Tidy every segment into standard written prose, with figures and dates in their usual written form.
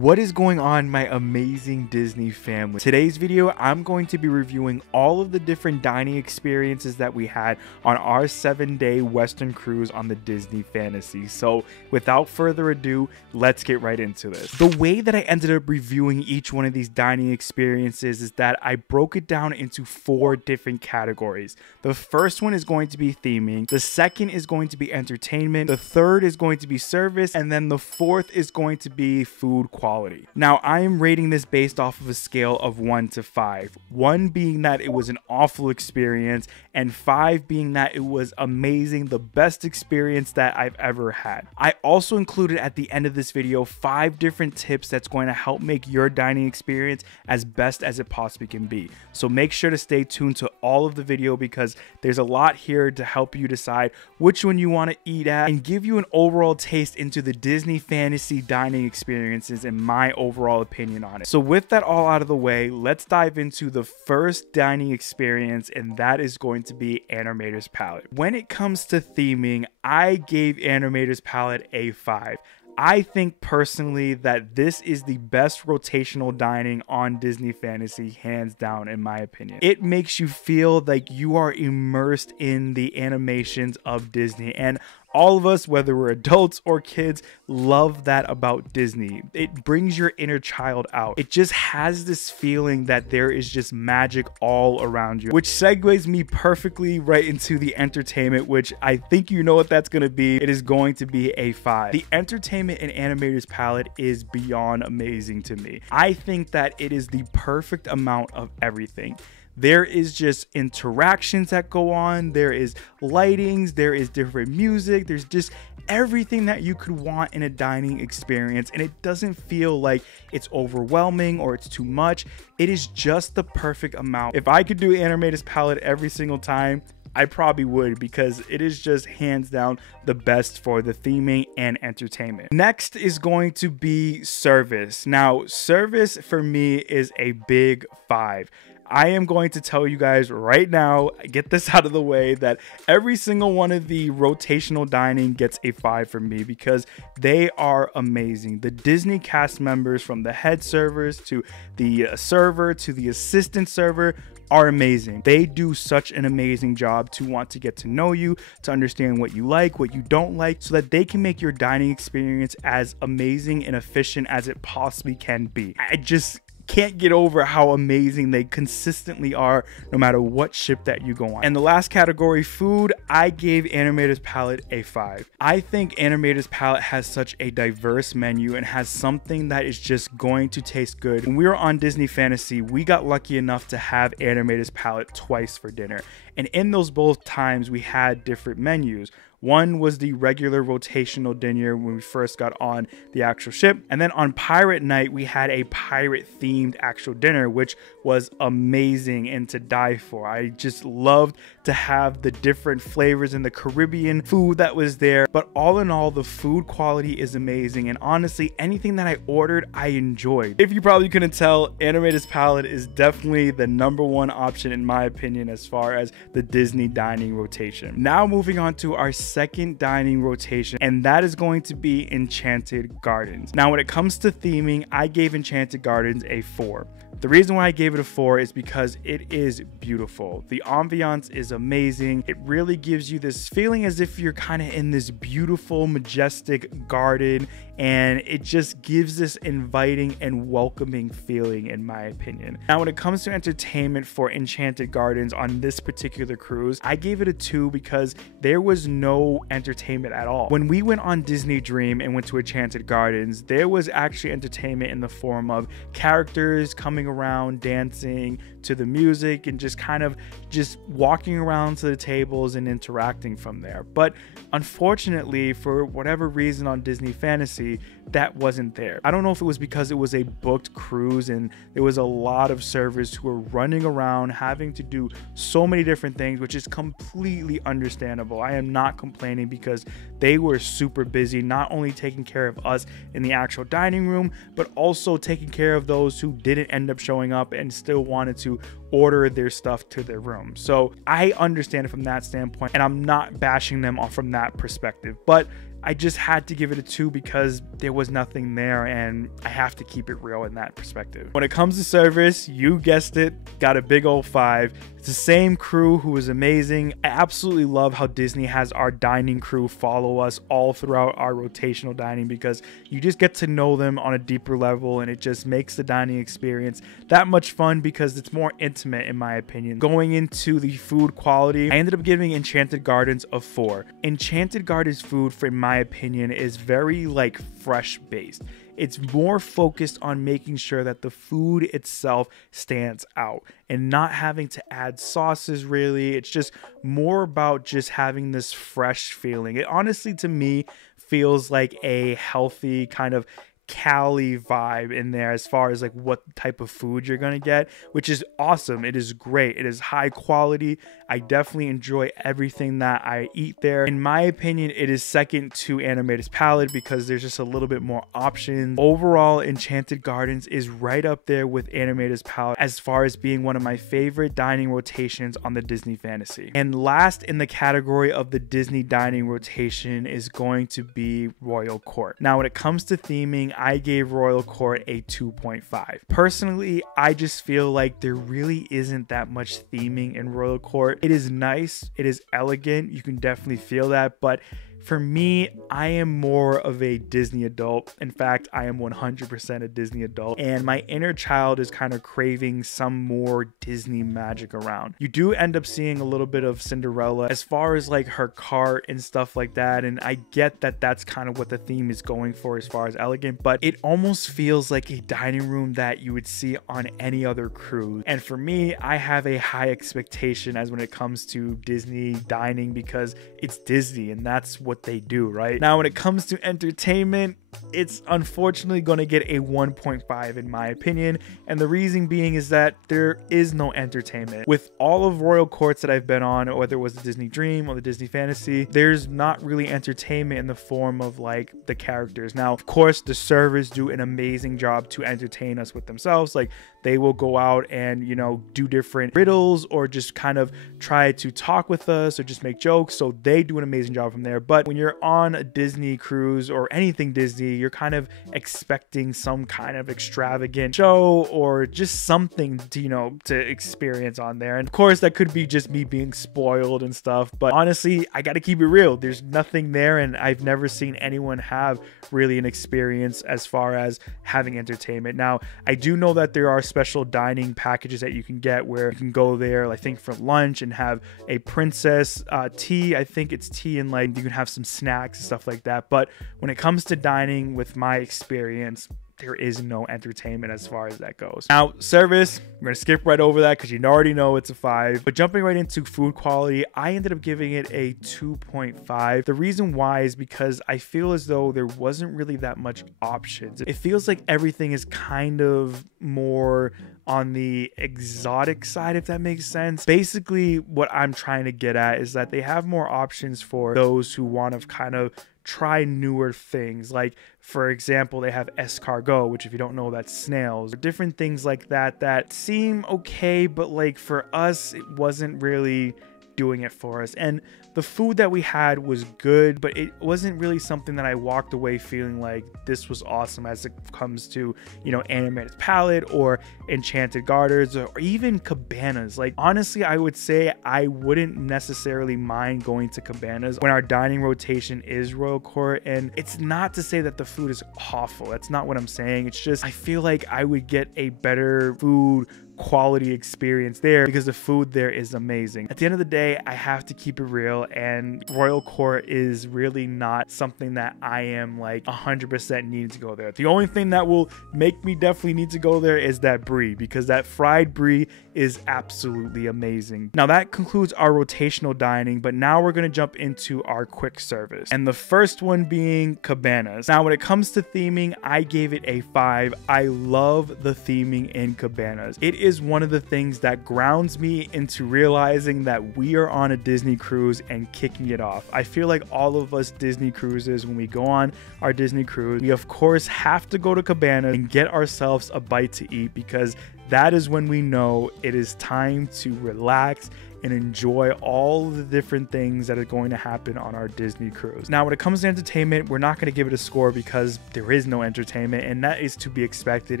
What is going on, my amazing Disney family? Today's video, I'm going to be reviewing all of the different dining experiences that we had on our 7-day Western cruise on the Disney Fantasy. So without further ado, let's get right into this. The way that I ended up reviewing each one of these dining experiences is that I broke it down into 4 different categories. The first one is going to be theming, the second is going to be entertainment, the third is going to be service, and then the fourth is going to be food quality. Now, I am rating this based off of a scale of 1 to 5. 1 being that it was an awful experience, and 5 being that it was amazing, the best experience that I've ever had. I also included at the end of this video 5 different tips that's going to help make your dining experience as best as it possibly can be. So make sure to stay tuned to all of the video because there's a lot here to help you decide which one you want to eat at and give you an overall taste into the Disney Fantasy dining experiences and my overall opinion on it. So with that all out of the way, let's dive into the first dining experience, and that is going to be Animator's Palate. When it comes to theming, I gave Animator's Palate a 5. I think personally that this is the best rotational dining on Disney Fantasy, hands down, in my opinion. It makes you feel like you are immersed in the animations of Disney, and all of us, whether we're adults or kids, love that about Disney. It brings your inner child out. It just has this feeling that there is just magic all around you, which segues me perfectly right into the entertainment, which I think you know what that's going to be. It is going to be a 5. The entertainment in Animator's Palate is beyond amazing to me. I think that it is the perfect amount of everything. There is just interactions that go on, there is lightings, there is different music, there's just everything that you could want in a dining experience, and it doesn't feel like it's overwhelming or it's too much. It is just the perfect amount. If I could do Animator's Palate every single time, I probably would, because it is just hands down the best for the theming and entertainment. Next is going to be service. Now, service for me is a big 5. I am going to tell you guys right now, get this out of the way, that every single one of the rotational dining gets a 5 from me because they are amazing. The Disney cast members, from the head servers to the server to the assistant server, are amazing. They do such an amazing job to want to get to know you, to understand what you like, what you don't like, so that they can make your dining experience as amazing and efficient as it possibly can be. I just can't get over how amazing they consistently are no matter what ship that you go on. And the last category, food, I gave Animator's Palate a 5. I think Animator's Palate has such a diverse menu and has something that is just going to taste good. When we were on Disney Fantasy, we got lucky enough to have Animator's Palate twice for dinner, and in those both times we had different menus. One was the regular rotational dinner when we first got on the actual ship. And then on Pirate Night, we had a pirate themed actual dinner, which was amazing and to die for. I just loved to have the different flavors and the Caribbean food that was there. But all in all, the food quality is amazing. And honestly, anything that I ordered, I enjoyed. If you probably couldn't tell, Animator's Palate is definitely the #1 option in my opinion as far as the Disney dining rotation. Now moving on to our second dining rotation, and that is going to be Enchanted Gardens. Now when it comes to theming, I gave Enchanted Gardens a 4. The reason why I gave it a 4 is because it is beautiful. The ambiance is amazing. It really gives you this feeling as if you're kind of in this beautiful, majestic garden, and it just gives this inviting and welcoming feeling, in my opinion. Now, when it comes to entertainment for Enchanted Gardens on this particular cruise, I gave it a 2 because there was no entertainment at all. When we went on Disney Dream and went to Enchanted Gardens, there was actually entertainment in the form of characters coming around, dancing to the music, and just kind of just walking around to the tables and interacting from there. But unfortunately, for whatever reason on Disney Fantasy, that wasn't there. I don't know if it was because it was a booked cruise and there was a lot of servers who were running around having to do so many different things, which is completely understandable. I am not complaining because they were super busy, not only taking care of us in the actual dining room, but also taking care of those who didn't end up showing up and still wanted to order their stuff to their room. So I understand it from that standpoint, and I'm not bashing them off from that perspective. But I just had to give it a 2 because there was nothing there, and I have to keep it real in that perspective. When it comes to service, you guessed it, got a big old 5. It's the same crew who was amazing. I absolutely love how Disney has our dining crew follow us all throughout our rotational dining, because you just get to know them on a deeper level, and it just makes the dining experience that much fun because it's more intimate, in my opinion. Going into the food quality, I ended up giving Enchanted Gardens a 4. Enchanted Gardens food, in my opinion, is very like fresh based. It's more focused on making sure that the food itself stands out and not having to add sauces really. It's just more about just having this fresh feeling. It honestly, to me, feels like a healthy kind of Cali vibe in there as far as like what type of food you're gonna get, which is awesome. It is great. It is high quality. I definitely enjoy everything that I eat there. In my opinion, it is second to Animator's Palate because there's just a little bit more options. Overall, Enchanted Gardens is right up there with Animator's Palate as far as being one of my favorite dining rotations on the Disney Fantasy. And last in the category of the Disney dining rotation is going to be Royal Court. Now, when it comes to theming, I gave Royal Court a 2.5. Personally, I just feel like there really isn't that much theming in Royal Court. It is nice, it is elegant, you can definitely feel that, but for me, I am more of a Disney adult. In fact, I am 100% a Disney adult, and my inner child is kind of craving some more Disney magic around. You do end up seeing a little bit of Cinderella as far as like her cart and stuff like that, and I get that that's kind of what the theme is going for as far as elegant, but it almost feels like a dining room that you would see on any other cruise. And for me, I have a high expectation as when it comes to Disney dining because it's Disney and that's what they do, right? Now, when it comes to entertainment, it's unfortunately going to get a 1.5 in my opinion, and the reason being is that there is no entertainment. With all of Royal Courts that I've been on, whether it was the Disney Dream or the Disney Fantasy, there's not really entertainment in the form of like the characters. Now, of course, the servers do an amazing job to entertain us with themselves. Like, they will go out and, you know, do different riddles or just kind of try to talk with us or just make jokes. So they do an amazing job from there. But when you're on a Disney cruise or anything Disney, you're kind of expecting some kind of extravagant show or just something to, you know, to experience on there. And of course, that could be just me being spoiled and stuff. But honestly, I got to keep it real. There's nothing there, and I've never seen anyone have really an experience as far as having entertainment. Now, I do know that there are special dining packages that you can get where you can go there, I think, for lunch and have a princess tea. I think it's tea and like you can have some snacks and stuff like that. But when it comes to dining, with my experience, there is no entertainment as far as that goes. Now, service, we're going to skip right over that because you already know it's a 5. But jumping right into food quality, I ended up giving it a 2.5. The reason why is because I feel as though there wasn't really that much options. It feels like everything is kind of more on the exotic side, if that makes sense. Basically, what I'm trying to get at is that they have more options for those who want to kind of try newer things. Like, for example, they have escargot, which, if you don't know, that's snails, or different things like that that seem okay, but like for us, it wasn't really doing it for us. And the food that we had was good, but it wasn't really something that I walked away feeling like this was awesome as it comes to, you know, Animator's Palate or Enchanted Gardens or even Cabanas. Like, honestly, I would say I wouldn't necessarily mind going to Cabanas when our dining rotation is Royal Court. And it's not to say that the food is awful. That's not what I'm saying. It's just I feel like I would get a better food quality experience there because the food there is amazing. At the end of the day, I have to keep it real, and Royal Court is really not something that I am like 100% needing to go there. The only thing that will make me definitely need to go there is that brie, because that fried brie is absolutely amazing. Now, that concludes our rotational dining, but now we're going to jump into our quick service, and the first one being Cabanas. Now, when it comes to theming, I gave it a 5. I love the theming in Cabanas. It is one of the things that grounds me into realizing that we are on a Disney cruise and kicking it off. I feel like all of us Disney cruises, when we go on our Disney cruise, we of course have to go to Cabanas and get ourselves a bite to eat, because that is when we know it is time to relax and enjoy all the different things that are going to happen on our Disney cruise. Now, when it comes to entertainment, we're not going to give it a score because there is no entertainment, and that is to be expected.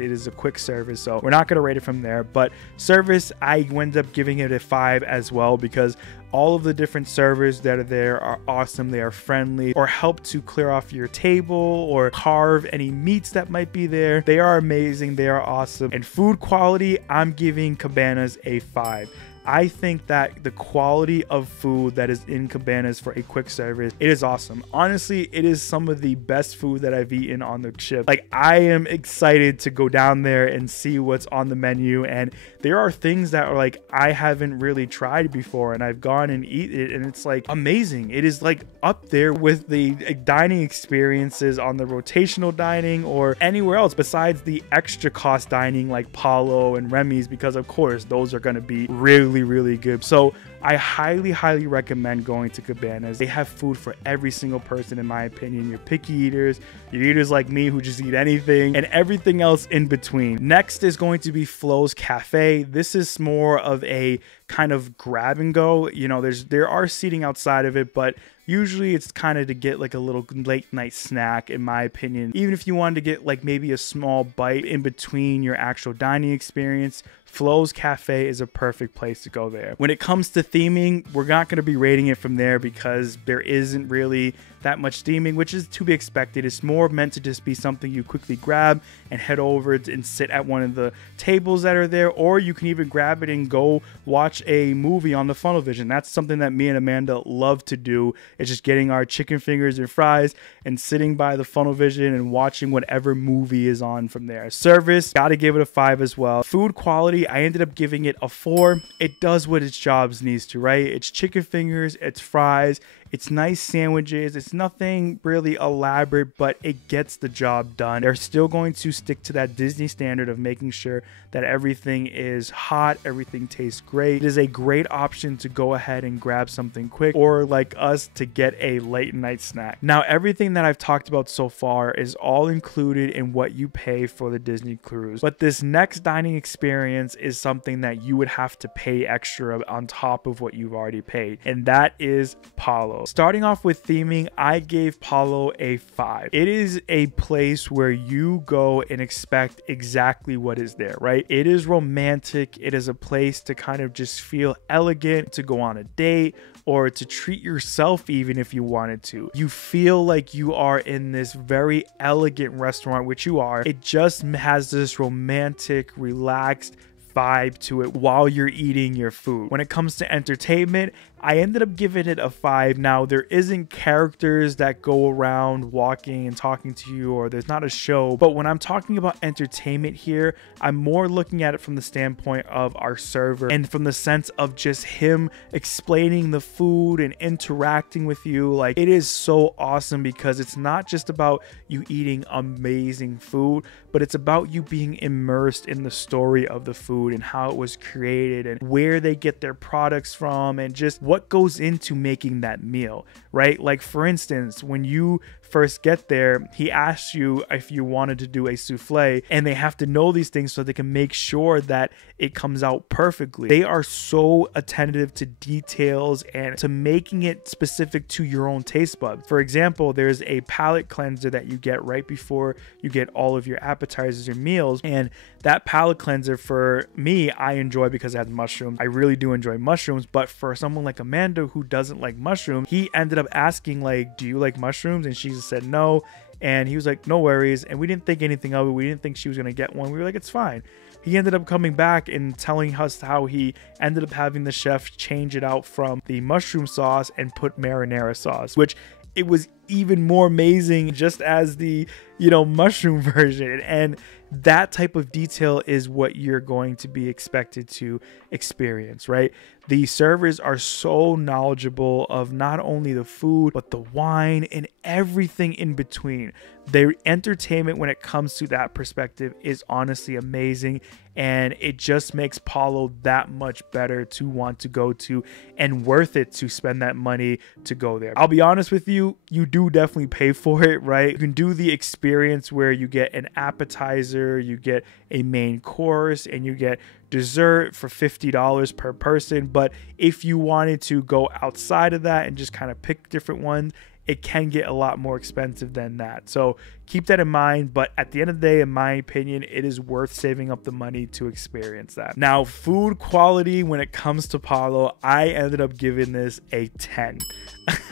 It is a quick service, so we're not going to rate it from there. But service, I end up giving it a 5 as well, because all of the different servers that are there are awesome. They are friendly, or help to clear off your table or carve any meats that might be there. They are amazing. They are awesome. And food quality, I'm giving Cabanas a 5. I think that the quality of food that is in Cabanas for a quick service, it is awesome. Honestly, it is some of the best food that I've eaten on the ship. Like, I am excited to go down there and see what's on the menu, and there are things that are like I haven't really tried before, and I've gone and eat it, and it's like amazing. It is like up there with the dining experiences on the rotational dining or anywhere else besides the extra cost dining like Palo and Remy's, because of course those are going to be really good. So I highly recommend going to Cabanas. They have food for every single person, in my opinion. Your picky eaters, your eaters like me who just eat anything, and everything else in between. Next is going to be Flo's Cafe. This is more of a kind of grab and go. You know, there are seating outside of it, but usually it's kind of to get like a little late night snack, in my opinion. Even if you wanted to get like maybe a small bite in between your actual dining experience, Flo's Cafe is a perfect place to go there. When it comes to theming, we're not going to be rating it from there because there isn't really that much theming, which is to be expected. It's more meant to just be something you quickly grab and head over and sit at one of the tables that are there, or you can even grab it and go watch a movie on the funnel vision. That's something that me and Amanda love to do. It's just getting our chicken fingers and fries and sitting by the funnel vision and watching whatever movie is on from there. Service, gotta give it a 5 as well. Food quality, I ended up giving it a 4. It does what its jobs needs to, right? It's chicken fingers, it's fries, it's nice sandwiches. It's nothing really elaborate, but it gets the job done. They're still going to stick to that Disney standard of making sure that everything is hot, everything tastes great. It is a great option to go ahead and grab something quick, or like us, to get a late night snack. Now, everything that I've talked about so far is all included in what you pay for the Disney cruise. But this next dining experience is something that you would have to pay extra on top of what you've already paid, and that is Palo. Starting off with theming, I gave Palo a 5. It is a place where you go and expect exactly what is there, right? It is romantic. It is a place to kind of just feel elegant, to go on a date, or to treat yourself even if you wanted to. You feel like you are in this very elegant restaurant, which you are. It just has this romantic, relaxed vibe to it while you're eating your food. When it comes to entertainment, I ended up giving it a 5. Now, there isn't characters that go around walking and talking to you, or there's not a show, but when I'm talking about entertainment here, I'm more looking at it from the standpoint of our server and from the sense of just him explaining the food and interacting with you. Like, it is so awesome because it's not just about you eating amazing food, but it's about you being immersed in the story of the food and how it was created and where they get their products from and just what goes into making that meal, right? Like, for instance, when you first get there, he asks you if you wanted to do a souffle, and they have to know these things so they can make sure that it comes out perfectly. They are so attentive to details and to making it specific to your own taste buds. For example, there's a palate cleanser that you get right before you get all of your appetizers or meals, and that palate cleanser, for me, I enjoy because it has mushrooms. I really do enjoy mushrooms, but for someone like Amanda who doesn't like mushrooms, he ended up asking, like, do you like mushrooms? And she said no, and he was like, no worries. And we didn't think anything of it. We didn't think she was gonna get one. We were like, it's fine. He ended up coming back and telling us how he ended up having the chef change it out from the mushroom sauce and put marinara sauce, which it was even more amazing just as the, mushroom version. And that type of detail is what you're going to be expected to experience, right? The servers are so knowledgeable of not only the food, but the wine and everything in between. Their entertainment when it comes to that perspective is honestly amazing, and it just makes Palo that much better to want to go to and worth it to spend that money to go there. I'll be honest with you, you do do definitely pay for it, right? You can do the experience where you get an appetizer, you get a main course, and you get dessert for $50 per person. But if you wanted to go outside of that and just kind of pick different ones, it can get a lot more expensive than that. So keep that in mind. But at the end of the day, in my opinion, it is worth saving up the money to experience that. Now, food quality when it comes to Palo, I ended up giving this a 10.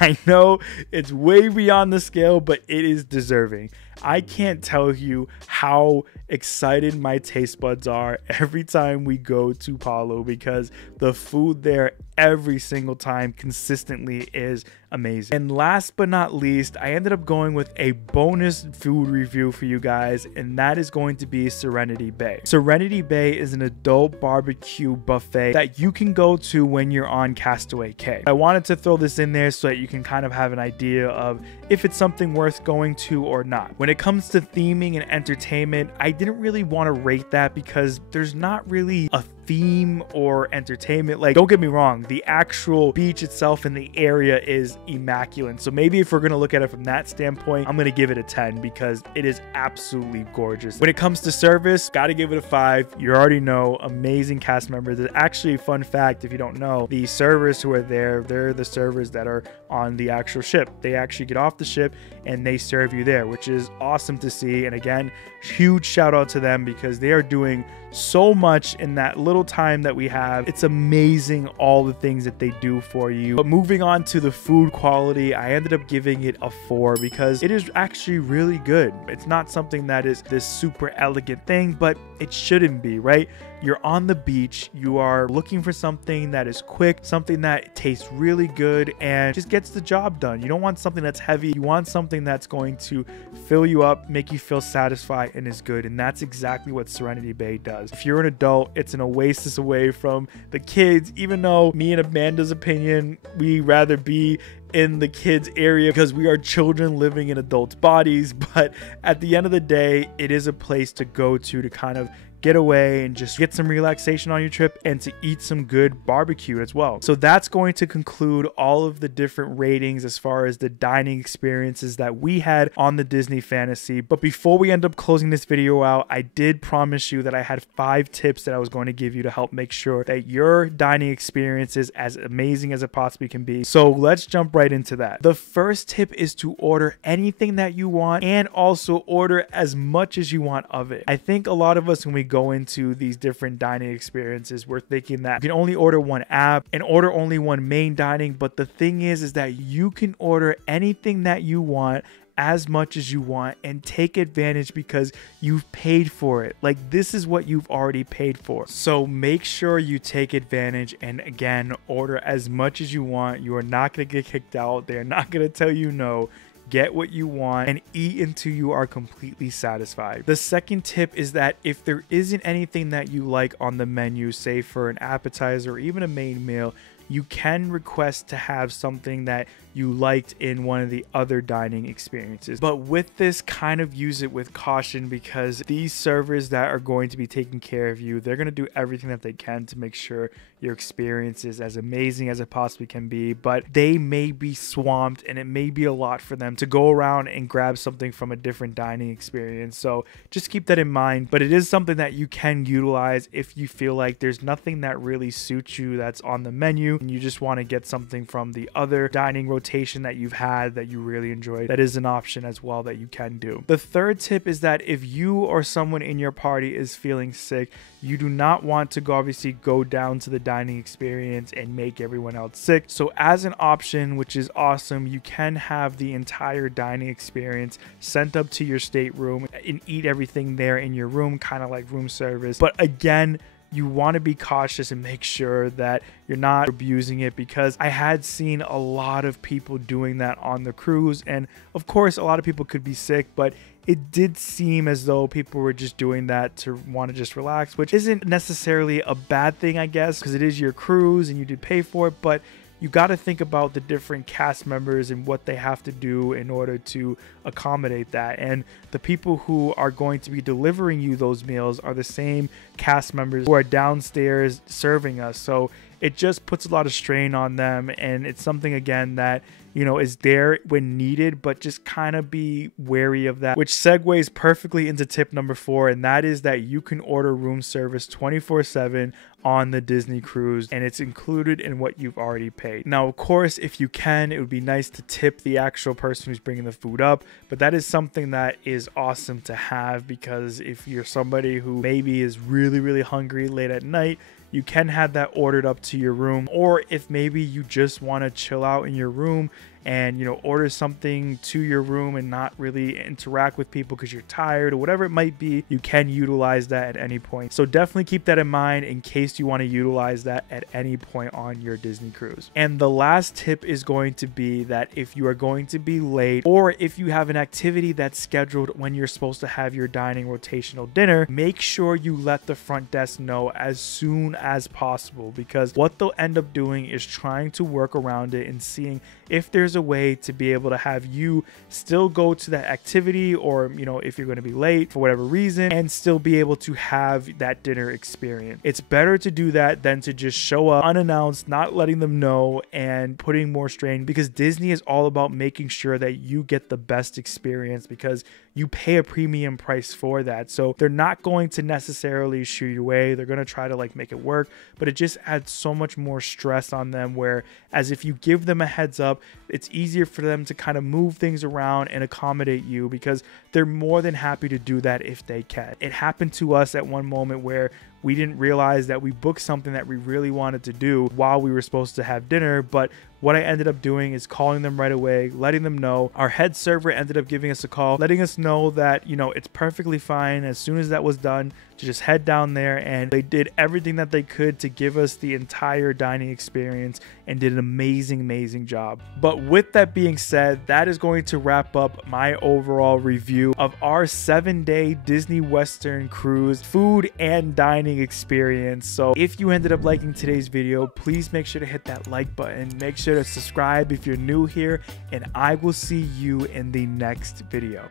I know it's way beyond the scale, but it is deserving. I can't tell you how excited my taste buds are every time we go to Palo, because the food there every single time consistently is amazing. And last but not least, I ended up going with a bonus food review for you guys, and that is going to be Serenity Bay. Serenity Bay is an adult barbecue buffet that you can go to when you're on Castaway Cay. I wanted to throw this in there so that you can kind of have an idea of if it's something worth going to or not. When it comes to theming and entertainment, I didn't really want to rate that because there's not really a theme or entertainment. Like, don't get me wrong, the actual beach itself and the area is immaculate. So maybe if we're going to look at it from that standpoint, I'm going to give it a 10 because it is absolutely gorgeous. When it comes to service, got to give it a 5. You already know, amazing cast members. There's actually a fun fact, if you don't know, the servers who are there, they're the servers that are on the actual ship. They actually get off the ship and they serve you there, which is awesome to see. And again, huge shout out to them because they are doing so much in that little time that we have. It's amazing all the things that they do for you. But moving on to the food quality, I ended up giving it a 4 because it is actually really good. It's not something that is this super elegant thing, but it shouldn't be, right? You're on the beach, you are looking for something that is quick, something that tastes really good and just gets the job done. You don't want something that's heavy. You want something that's going to fill you up, make you feel satisfied, and is good. And that's exactly what Serenity Bay does. If you're an adult, it's an oasis away from the kids, even though me and Amanda's opinion, we rather be in the kids area because we are children living in adults' bodies. But at the end of the day, it is a place to go to kind of get away and just get some relaxation on your trip and to eat some good barbecue as well. So that's going to conclude all of the different ratings as far as the dining experiences that we had on the Disney Fantasy. But before we end up closing this video out, I did promise you that I had 5 tips that I was going to give you to help make sure that your dining experience is as amazing as it possibly can be. So let's jump right into that. The first tip is to order anything that you want and also order as much as you want of it. I think a lot of us, when we go into these different dining experiences, we're thinking that you can only order one app and order only one main dining. But the thing is that you can order anything that you want as much as you want and take advantage because you've paid for it. Like, this is what you've already paid for. So make sure you take advantage and again, order as much as you want. You are not going to get kicked out. They're not going to tell you no. Get what you want and eat until you are completely satisfied. The second tip is that if there isn't anything that you like on the menu, say for an appetizer or even a main meal, you can request to have something that you liked in one of the other dining experiences. But with this, kind of use it with caution because these servers that are going to be taking care of you, they're going to do everything that they can to make sure your experience is as amazing as it possibly can be, but they may be swamped and it may be a lot for them to go around and grab something from a different dining experience. So just keep that in mind, but it is something that you can utilize if you feel like there's nothing that really suits you that's on the menu and you just want to get something from the other dining rotation that you've had that you really enjoy. That is an option as well that you can do. The third tip is that if you or someone in your party is feeling sick, you do not want to obviously go down to the dining experience and make everyone else sick. So as an option, which is awesome, you can have the entire dining experience sent up to your stateroom and eat everything there in your room, kind of like room service. But again, you want to be cautious and make sure that you're not abusing it because I had seen a lot of people doing that on the cruise. And of course, a lot of people could be sick, but it did seem as though people were just doing that to want to just relax, which isn't necessarily a bad thing, I guess, because it is your cruise and you did pay for it. But you got to think about the different cast members and what they have to do in order to accommodate that. And the people who are going to be delivering you those meals are the same cast members who are downstairs serving us. So it just puts a lot of strain on them. And it's something, again, that you know, is there when needed, but just kind of be wary of that, which segues perfectly into tip number 4, and that is that you can order room service 24/7 on the Disney cruise, and it's included in what you've already paid. Now, of course, if you can, it would be nice to tip the actual person who's bringing the food up, but that is something that is awesome to have, because if you're somebody who maybe is really hungry late at night, you can have that ordered up to your room. Or if maybe you just want to chill out in your room and, you know, order something to your room and not really interact with people because you're tired or whatever it might be, you can utilize that at any point. So definitely keep that in mind in case you want to utilize that at any point on your Disney cruise. And the last tip is going to be that if you are going to be late, or if you have an activity that's scheduled when you're supposed to have your dining rotational dinner, make sure you let the front desk know as soon as possible, because what they'll end up doing is trying to work around it and seeing if there's a way to be able to have you still go to that activity, or, you know, if you're going to be late for whatever reason, and still be able to have that dinner experience. It's better to do that than to just show up unannounced, not letting them know, and putting more strain, because Disney is all about making sure that you get the best experience, because you pay a premium price for that. So they're not going to necessarily shoo you away. They're going to try to like make it work, but it just adds so much more stress on them, whereas if you give them a heads up, it's easier for them to kind of move things around and accommodate you, because they're more than happy to do that if they can. It happened to us at one moment where we didn't realize that we booked something that we really wanted to do while we were supposed to have dinner, but what I ended up doing is calling them right away, letting them know. Our head server ended up giving us a call, letting us know that, you know, it's perfectly fine as soon as that was done to just head down there, and they did everything that they could to give us the entire dining experience and did an amazing job. But with that being said, that is going to wrap up my overall review of our 7-day Disney Western cruise food and dining experience. So if you ended up liking today's video, please make sure to hit that like button, make sure to subscribe if you're new here, and I will see you in the next video.